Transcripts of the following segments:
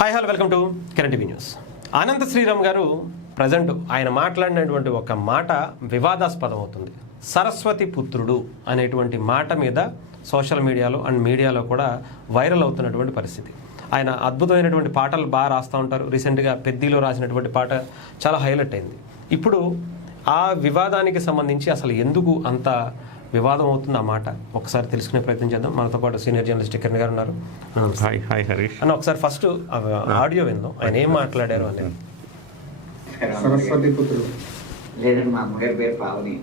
Hi hello welcome to Kiran TV news. Anantha Sriram గారు present ఆయన మాట్లాడినటువంటి ఒక మాట వివాదాస్పదం అవుతుంది. సరస్వతి పుత్రుడు అనేటువంటి మాట మీద సోషల్ మీడియాలో అండ్ మీడియాలో కూడా వైరల్ అవుతున్నటువంటి పరిస్థితి. ఆయన అద్భుతమైనటువంటి పాటలు బాగా రాస్తూ ఉంటారు. రీసెంట్గా పెద్దిలో రాసినటువంటి పాట చాలా హైలైట్ అయింది. ఇప్పుడు ఆ వివాదానికి సంబంధించి అసలు ఎందుకు అంత వివాదం అవుతుంది ఆ మాట ఒకసారి తెలుసుకునే ప్రయత్నం చేద్దాం. మనతో పాటు సీనియర్ జర్నలిస్ట్ కిరణ్ గారు ఉన్నారు. హాయ్ హరీష్ అన్న, ఒకసారి ఫస్ట్ ఆడియో విందాం, ఆయన ఏం మాట్లాడారు అనేది. సరస్వతి పుత్రుడు లేదండి, మా అమ్మగారి పేరు పావని.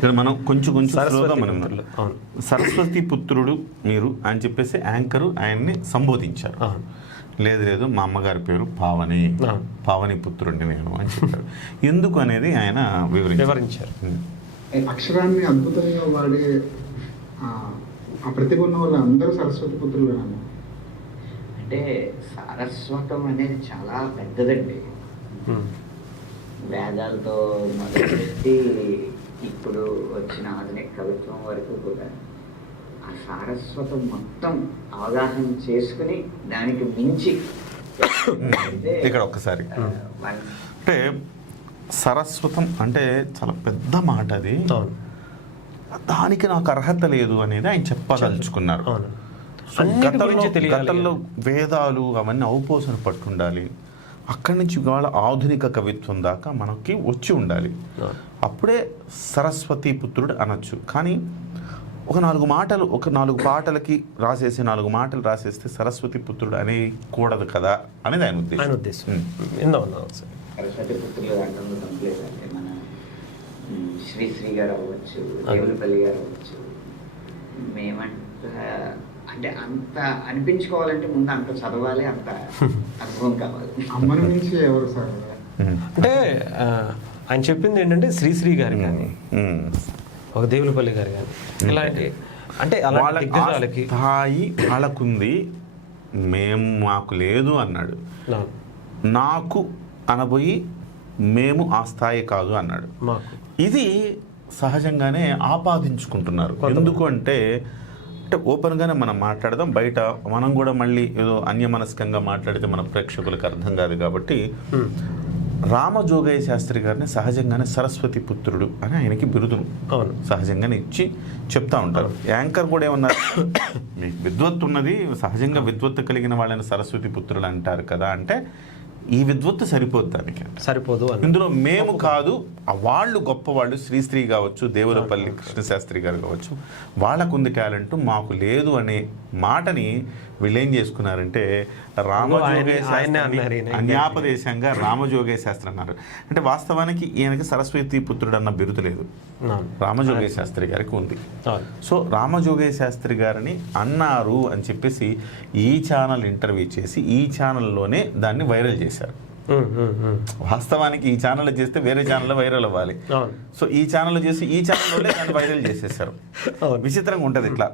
ఇక్కడ మనం కొంచెం స్లోగా మనం అవును, సరస్వతి పుత్రుడు మీరు అని చెప్పేసి యాంకరు ఆయన్ని సంబోధించారు. లేదు మా అమ్మగారి పేరు పావని, పావని పుత్రుడిని నేను అని చెప్పారు. ఎందుకు అనేది ఆయన వివరించారు. అక్షరాన్ని అద్భుతంగా వాడే ఆ ప్రతిభ ఉన్న వాళ్ళు అందరూ సరస్వతి పుత్రులు. అంటే సారస్వతం అనేది చాలా పెద్దదండి. వేదాలతో మొదలుపెట్టి ఇప్పుడు వచ్చిన ఆధునిక కవిత్వం వరకు కూడా ఆ సారస్వతం మొత్తం అవగాహన చేసుకుని దానికి మించి ఇక్కడ ఒక్కసారి అంటే సరస్వతం అంటే చాలా పెద్ద మాట. అది దానికి నాకు అర్హత లేదు అనేది ఆయన చెప్పదలుచుకున్నారు. గతంలో వేదాలు అవన్నీ ఔపోసన పట్టుండాలి. అక్కడి నుంచి ఇవాళ ఆధునిక కవిత్వం దాకా మనకి వచ్చి ఉండాలి. అప్పుడే సరస్వతి పుత్రుడు అనొచ్చు. కానీ ఒక నాలుగు పాటలకి రాసేసి 4 మాటలు రాసేస్తే సరస్వతి పుత్రుడు అనే కూడదు కదా అనేది ఆయన ఉద్దేశం. సరస్వతి పుత్రులు అంటంలో కంప్లీట్ అంటే మన శ్రీశ్రీ గారు అవ్వచ్చు, దేవులపల్లి గారు అవ్వచ్చు. అంటే అంత అనిపించుకోవాలంటే ముందు అంత చదవాలి, అంత అనుభవం కావాలి. అమ్మని నుంచి ఎవరు సార్ అంటే ఆయన చెప్పింది ఏంటంటే శ్రీశ్రీ గారు కానీ ఒక దేవులపల్లి గారు కానీ ఇలాంటి అంటే వాళ్ళకి స్థాయి వాళ్ళకుంది, మాకు లేదు అన్నాడు. నాకు అనబోయి మేము ఆ స్థాయి కాదు అన్నాడు. ఇది సహజంగానే ఆపాదించుకుంటున్నారు. ఎందుకు అంటే ఓపెన్గానే మనం మాట్లాడదాం, బయట మనం కూడా మళ్ళీ ఏదో అన్యమనస్కంగా మాట్లాడితే మన ప్రేక్షకులకు అర్థం కాదు. కాబట్టి రామజోగయ్య శాస్త్రి గారిని సహజంగానే సరస్వతి పుత్రుడు అని ఆయనకి బిరుదును సహజంగానే ఇచ్చి చెప్తా ఉంటారు. యాంకర్ కూడా ఏమన్నారు, మీకు విద్వత్తు ఉన్నది, సహజంగా విద్వత్తు కలిగిన వాళ్ళని సరస్వతి పుత్రుడు అంటారు కదా అంటే ఈ విద్వత్తు సరిపోదు, దానికి సరిపోదు. ఇందులో మేము కాదు, వాళ్ళు గొప్పవాళ్ళు, శ్రీశ్రీ కావచ్చు, దేవులపల్లి కృష్ణశాస్త్రి గారు కావచ్చు, వాళ్ళకుంది టాలెంట్, మాకు లేదు అనే మాటని వీళ్ళు ఏం చేసుకున్నారంటే రామజోగయ్య శాస్త్రి అన్యాపదేశంగా రామజోగయ్య శాస్త్రి అన్నారు. అంటే వాస్తవానికి ఈయనకి సరస్వతి పుత్రుడు అన్న బిరుదు లేదు, రామజోగయ్య శాస్త్రి గారికి ఉంది. సో రామజోగయ్య శాస్త్రి గారిని అన్నారు అని చెప్పేసి ఈ ఛానల్ ఇంటర్వ్యూ చేసి ఈ ఛానల్లోనే దాన్ని వైరల్ చేశారు. వాస్తవానికి ఈ ఛానల్ చేస్తే వేరే ఛానల్లో వైరల్ అవ్వాలి. సో ఈ ఛానల్ చేసి ఈ ఛానల్లోనే దాన్ని వైరల్ చేసేసారు. విచిత్రంగా ఉంటుంది. ఇట్లా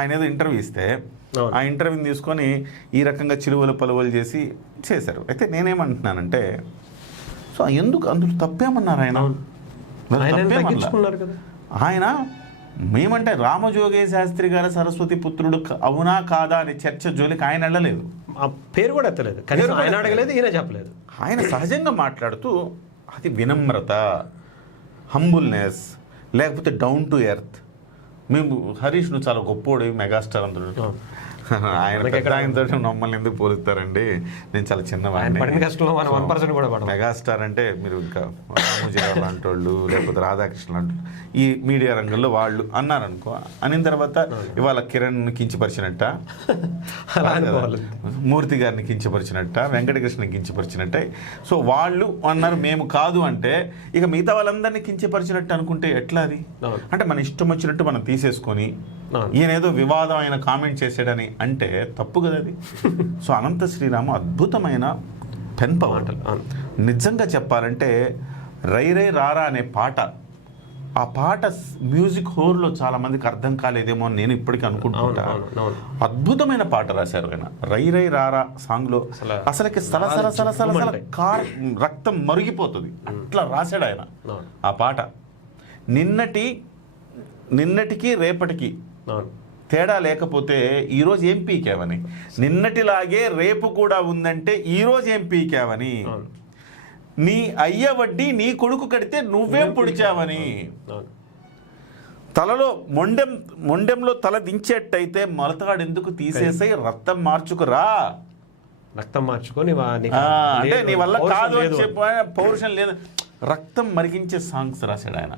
ఆయన ఏదో ఇంటర్వ్యూ ఇస్తే ఆ ఇంటర్వ్యూని తీసుకొని ఈ రకంగా చిలువలు పలువలు చేశారు. అయితే నేనేమంటున్నానంటే సో ఎందుకు అందులో తప్పేమన్నారు ఆయన మేమంటే రామజోగయ్య శాస్త్రి గారు సరస్వతి పుత్రుడు అవునా కాదా అనే చర్చ జోలికి ఆయన వెళ్ళలేదు, ఆ పేరు కూడా ఎత్తలేదు, కనీసం ఆయన అడగలేదు, ఈయన చెప్పలేదు. ఆయన సహజంగా మాట్లాడుతూ అది వినమ్రత, హంబుల్నెస్, లేకపోతే డౌన్ టు ఎర్త్. మేము హరీష్ నువ్వు చాలా గొప్పోడు, మెగాస్టార్ అందరూ ఆయనతో మమ్మల్ని ఎందుకు పోలుస్తారండి, నేను చాలా చిన్నవాడిని, మెగాస్టార్ అంటే మీరు ఇంకా రామోజీరావు లాంటి వాళ్ళు లేకపోతే రాధాకృష్ణ లాంటి ఈ మీడియా రంగంలో వాళ్ళు అన్నారనుకో. అనిన తర్వాత ఇవాళ కిరణ్ కించపరిచినట్ట, మూర్తి గారిని కించపరిచినట్ట, వెంకటకృష్ణని కించపరిచినట్టే. సో వాళ్ళు అన్నారు మేము కాదు అంటే ఇక మిగతా వాళ్ళందరినీ కించపరిచినట్టు అనుకుంటే ఎట్లా? అది అంటే మన ఇష్టం వచ్చినట్టు మనం తీసేసుకొని ఈయన ఏదో వివాదం ఆయన కామెంట్ చేసాడని అంటే తప్పు కదా అది. సో అనంత శ్రీరాము అద్భుతమైన పెన్ పవర్. నిజంగా చెప్పాలంటే రై రై రారా అనే పాట, ఆ పాట మ్యూజిక్ హోర్లో చాలా మందికి అర్థం కాలేదేమో అని నేను ఇప్పటికీ అనుకుంటున్నా. అద్భుతమైన పాట రాశారు ఆయన. రై రై రారా సాంగ్లో అసలుకి సలసల రక్తం మరిగిపోతుంది, అట్లా రాశాడు ఆయన ఆ పాట. నిన్నటికి రేపటికి తేడా లేకపోతే ఈరోజు ఏం పీకావని, నిన్నటిలాగే రేపు కూడా ఉందంటే ఈరోజు ఏం పీకావని, నీ అయ్య వడ్డీ నీ కొడుకు కడితే నువ్వేం పొడిచావని, అవును. తలలో మొండెంలో తల దించేట్టయితే మొలతాడు ఎందుకు తీసేసే, రక్తం మార్చుకురా, రక్తం మార్చుకొని అంటే నీ వల్ల కాదు అని చెప్పి పౌరుషం లేదు, రక్తం మరిగించే సాంగ్స్ రాశాడు ఆయన.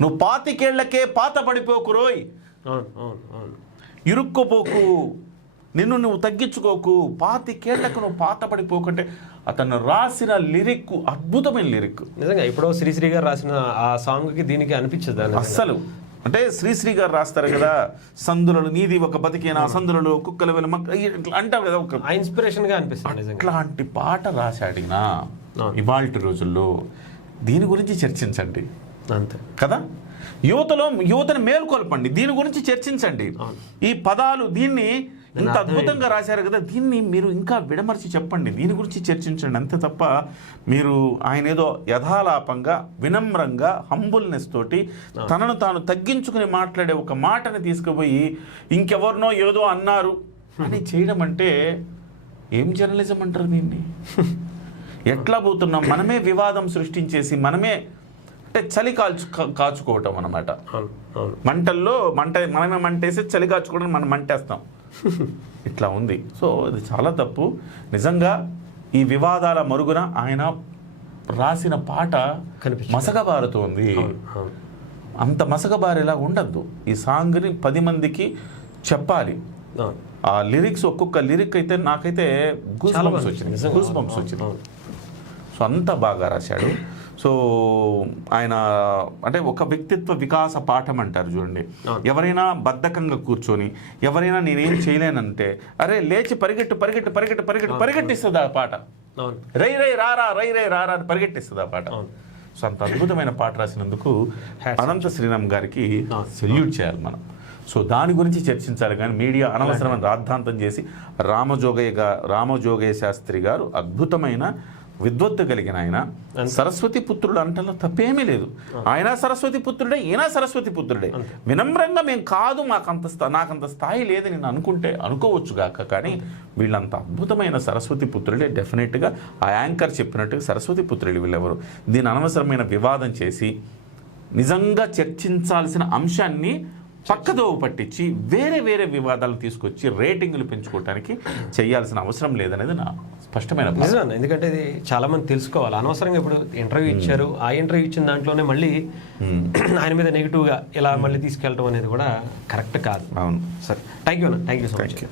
నువ్వు 25 పాత పడిపోకురోయ్, ఇరుక్కుపోకు, నిన్ను నువ్వు తగ్గించుకోకు, 25 నువ్వు పాత పడిపోకుంటే అతను రాసిన లిరిక్ అద్భుతమైన లిరిక్. నిజంగా ఇప్పుడు శ్రీశ్రీ గారు రాసిన ఆ సాంగ్కి దీనికి అనిపించదు అస్సలు. అంటే శ్రీశ్రీ గారు రాస్తారు కదా, సందులలో నీది ఒక బతికేనా, సందులలో కుక్కల వెళ్ళ అంటారు కదా, ఒక ఇన్స్పిరేషన్ గా అనిపిస్తుంది. అట్లాంటి పాట రాశాడినా ఇవాల్టి రోజుల్లో దీని గురించి చర్చించండి అంతే కదా, యువతను మేల్కొల్పండి, దీని గురించి చర్చించండి. ఈ పదాలు దీన్ని ఇంత అద్భుతంగా రాశారు కదా, దీన్ని మీరు ఇంకా విడమర్చి చెప్పండి, దీని గురించి చర్చించండి అంతే తప్ప మీరు ఆయన ఏదో యథాలాపంగా వినమ్రంగా హంబుల్నెస్ తోటి తనను తాను తగ్గించుకుని మాట్లాడే ఒక మాటని తీసుకుపోయి ఇంకెవరినో ఏదో అన్నారు అని చేయడం అంటే ఏం జర్నలిజం అంటారు దీన్ని? ఎట్లా పోతున్నాం మనమే వివాదం సృష్టించేసి మనమే అంటే చలి కాచుకోవటం అన్నమాట. మంటల్లో మనమే మంటేసి చలి కాచుకోవడం మనం మంటేస్తాం, ఇట్లా ఉంది. సో ఇది చాలా తప్పు నిజంగా. ఈ వివాదాల మరుగున ఆయన రాసిన పాట మసకబారుతోంది, అంత మసకబారేలా ఉండద్దు. ఈ సాంగ్ని 10 మందికి చెప్పాలి. ఆ లిరిక్స్ ఒక్కొక్క లిరిక్ అయితే నాకైతే గూస్ బంప్స్ వచ్చింది. సో అంత బాగా రాశాడు. సో ఆయన అంటే ఒక వ్యక్తిత్వ వికాస పాఠం అంటారు చూడండి. ఎవరైనా బద్ధకంగా కూర్చొని ఎవరైనా నేనేం చేయలేనంటే అరే లేచి పరిగెట్టిస్తుంది ఆ పాట, రై రారా అని పరిగెట్టిస్తుంది ఆ పాట. సో అంత అద్భుతమైన పాట రాసినందుకు అనంత శ్రీరామ్ గారికి సెల్యూట్ చేయాలి మనం. సో దాని గురించి చర్చించాలి కానీ మీడియా అనవసరమైన రాద్ధాంతం చేసి రామజోగయ్య శాస్త్రి గారు అద్భుతమైన విద్వత్తు కలిగిన ఆయన, సరస్వతి పుత్రుడు అంటలో తప్పేమీ లేదు. ఆయన సరస్వతి పుత్రుడే, ఈయన సరస్వతి పుత్రుడే. వినమ్రంగా మేము కాదు, నాకంత స్థాయి లేదని నేను అనుకోవచ్చు గాక, కానీ వీళ్ళంత అద్భుతమైన సరస్వతి పుత్రుడే. డెఫినెట్గా ఆ యాంకర్ చెప్పినట్టుగా సరస్వతి పుత్రులు వీళ్ళెవరు. దీని అనవసరమైన వివాదం చేసి నిజంగా చర్చించాల్సిన అంశాన్ని పక్కదోవ పట్టించి వేరే వివాదాలు తీసుకొచ్చి రేటింగ్లు పెంచుకోవడానికి చేయాల్సిన అవసరం లేదనేది నా స్పష్టమైన నిజం. ఎందుకంటే ఇది చాలా మంది తెలుసుకోవాలి. అనవసరంగా ఇప్పుడు ఇంటర్వ్యూ ఇచ్చారు, ఆ ఇంటర్వ్యూ ఇచ్చిన దాంట్లోనే మళ్ళీ ఆయన మీద నెగిటివ్గా ఇలా మళ్ళీ తీసుకెళ్ళడం అనేది కూడా కరెక్ట్ కాదు. అవును. సరే, థ్యాంక్ యూ సో మచ్.